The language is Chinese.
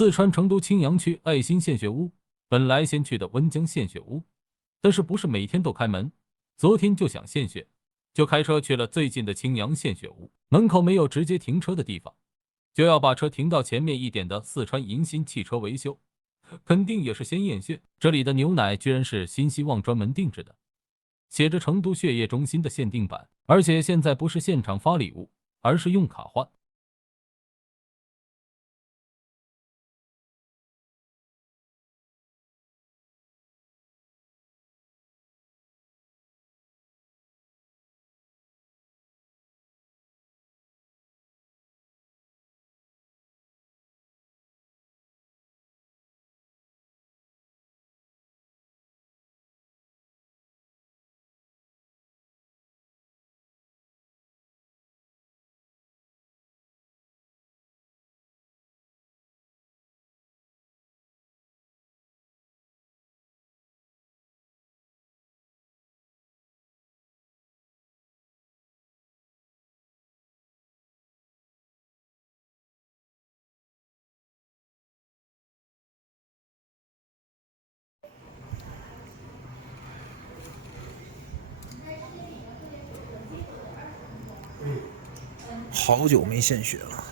四川成都青羊区爱心献血屋，本来先去的温江献血屋，但是不是每天都开门，昨天就想献血，就开车去了最近的青羊献血屋。门口没有直接停车的地方，就要把车停到前面一点的四川银鑫汽车维修，肯定也是先验血。这里的牛奶居然是新希望专门定制的，写着成都血液中心的限定版，而且现在不是现场发礼物，而是用卡换。好久没献血了。